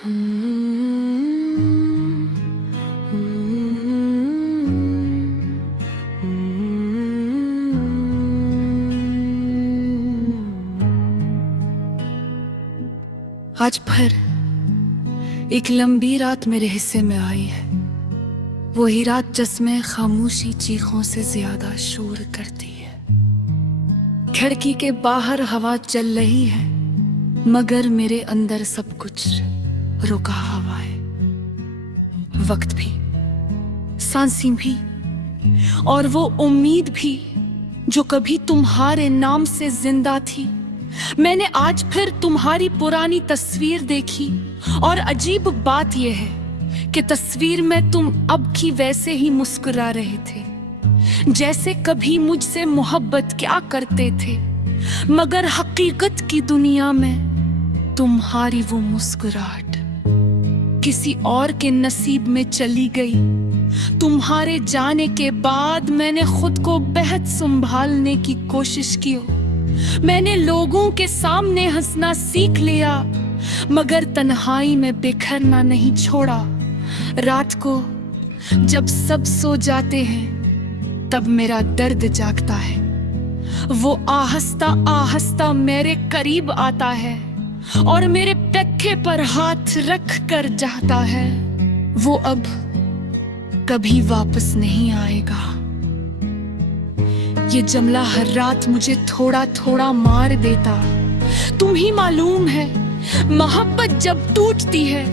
आज फिर एक लंबी रात मेरे हिस्से में आई है। वही रात जिसमें खामोशी चीखों से ज्यादा शोर करती है। खिड़की के बाहर हवा चल रही है, मगर मेरे अंदर सब कुछ रुका हुआ है। वक्त भी, सांसें भी, और वो उम्मीद भी जो कभी तुम्हारे नाम से जिंदा थी। मैंने आज फिर तुम्हारी पुरानी तस्वीर देखी, और अजीब बात यह है कि तस्वीर में तुम अब भी वैसे ही मुस्कुरा रहे थे जैसे कभी मुझसे मोहब्बत क्या करते थे। मगर हकीकत की दुनिया में तुम्हारी वो मुस्कुराहट किसी और के नसीब में चली गई। तुम्हारे जाने के बाद मैंने खुद को बेहद संभालने की कोशिश की। मैंने लोगों के सामने हंसना सीख लिया, मगर तन्हाई में बिखरना नहीं छोड़ा। रात को जब सब सो जाते हैं, तब मेरा दर्द जागता है। वो आहिस्ता आहिस्ता मेरे करीब आता है और मेरे पक्के पर हाथ रख कर जाता है। वो अब कभी वापस नहीं आएगा। ये जमला हर रात मुझे थोड़ा थोड़ा मार देता। तुम ही मालूम है, मोहब्बत जब टूटती है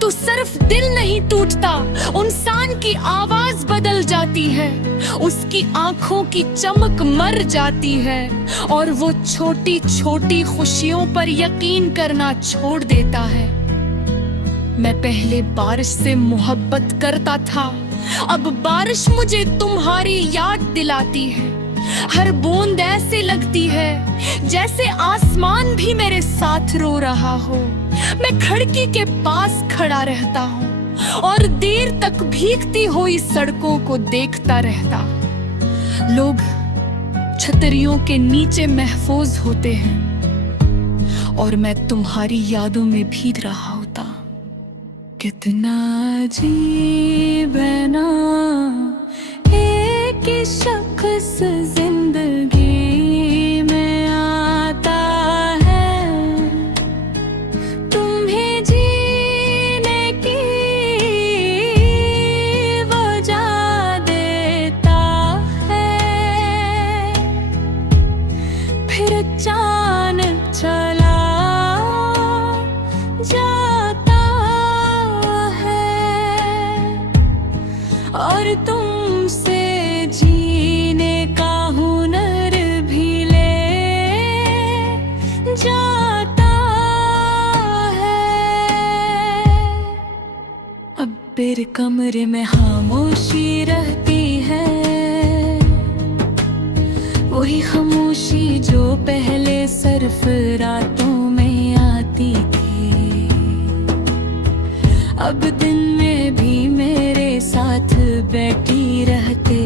तो सिर्फ दिल नहीं टूटता, इंसान की आवाज बदल जाती है, उसकी आंखों की चमक मर जाती है, और वो छोटी छोटी खुशियों पर यकीन करना छोड़ देता है। मैं पहले बारिश से मोहब्बत करता था, अब बारिश मुझे तुम्हारी याद दिलाती है। हर बूंद ऐसे लगती है जैसे आसमान भी मेरे साथ रो रहा हो। मैं खिड़की के पास खड़ा रहता हूँ और देर तक भीगती हुई सड़कों को देखता रहता। लोग छतरियों के नीचे महफूज होते हैं और मैं तुम्हारी यादों में भीग रहा होता। कितना अजीब है ना, एक ही शख्स जिंदगी में आता है, तुम्हें जीने की वजह देता है, फिर अचानक चला जाता है, और तुमसे जीने का हुनर भी ले जाता है। अब मेरे कमरे में खामोशी रहती है, वही खामोशी जो पहले सिर्फ रातों में आती थी। अब दिन में भी मेरे साथ बैठी रहते।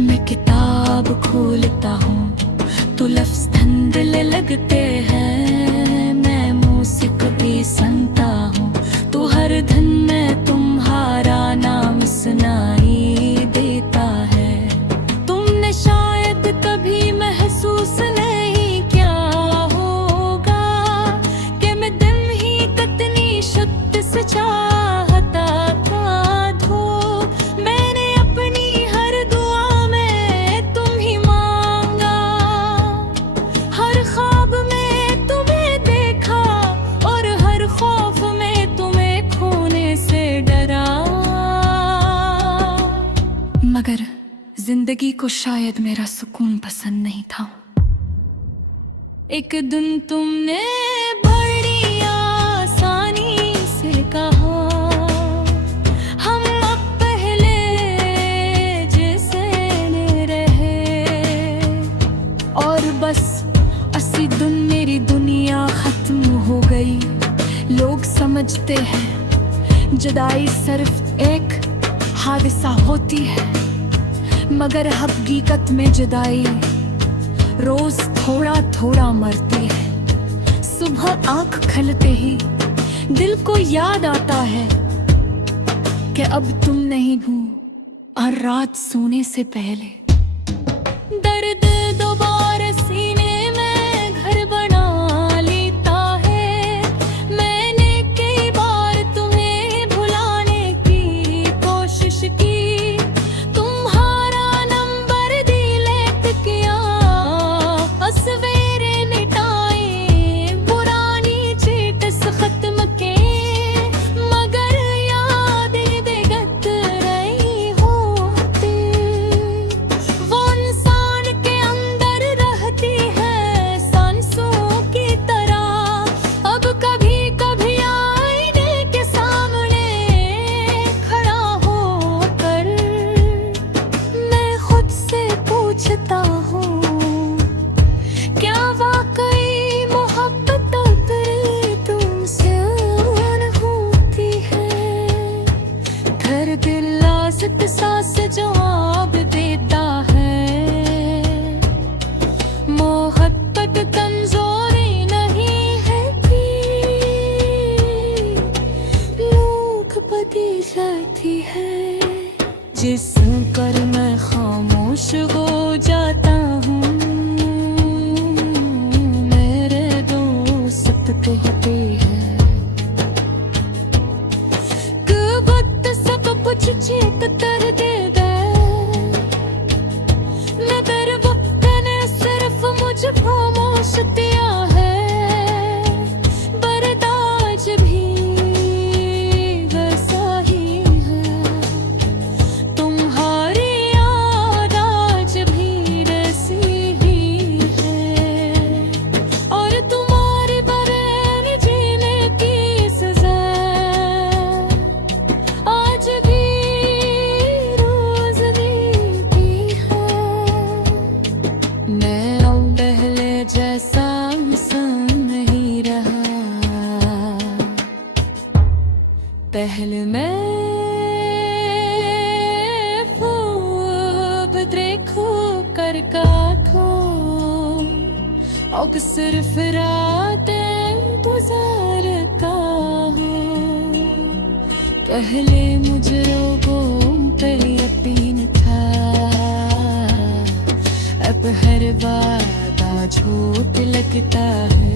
मैं किताब खोलता हूँ तो लफ्ज़ धुंधले लगते हैं। मैं मौसीक़ी सुनता हूँ तो हर दिन में तुम्हारा नाम सुनाई देता है। तुमने शायद कभी महसूस नहीं किया होगा कि मैं दिल ही कितनी शुद्ध से चाहता था। धो मैंने अपनी हर दुआ में तुम ही मांगा, हर ख्वाब में तुम्हें देखा और हर खौफ में तुम्हें खोने से डरा। मगर जिंदगी को शायद मेरा सुकून पसंद नहीं था। एक दिन तुमने बड़ी आसानी से कहा, हम अब पहले जैसे न रहे, और बस अस्सी दिन मेरी दुनिया खत्म हो गई। लोग समझते हैं जुदाई सिर्फ एक हादसा होती है, मगर हकीकत में जुदाई रोज थोड़ा थोड़ा मरती है। सुबह आंख खलते ही दिल को याद आता है कि अब तुम नहीं हो, और रात सोने से पहले दर्द दोबारा सीने में घर बना लेता है। मैंने कई बार तुम्हें भुलाने की कोशिश की, तुम्हारा नंबर डिलीट किया, तस्वीरें मिटाई, पुरानी चैट्स खत्म के, मगर यादें बेगत रही होती। वो इंसान के अंदर रहती है सांसों की तरह। अब कभी कभी आईने के सामने खड़ा होकर मैं खुद से पूछता हूँ, क्या वाकई मोहब्बत अपनी तुमसे होती है? घर दिल लाज़त सांस जवाब देता है, मोहब्बत कमजोरी नहीं है कि लोग बदल जाती है। जिस पर मैं खामोश हो जाता हूँ, मेरे दोस्त कहते हैं कि वक्त सब कुछ ठीक कर देगा, मगर वक्त ने सिर्फ मुझे खामोश दिया है। बर्दाश्त भी वैसा ही है, तुम्हारी याद आज भी वैसी ही है, और तुम्हारे बगैर जीने की सजा आज भी रोज देती है। मैं अब पहले जैसा इंसान नहीं रहा, पहले मैं खूब देखो कर काटो, और सिर्फ रातें गुजारता हूँ। पहले मुझे लोगों पे यकीन था, अब हर वादा झूठ लगता है।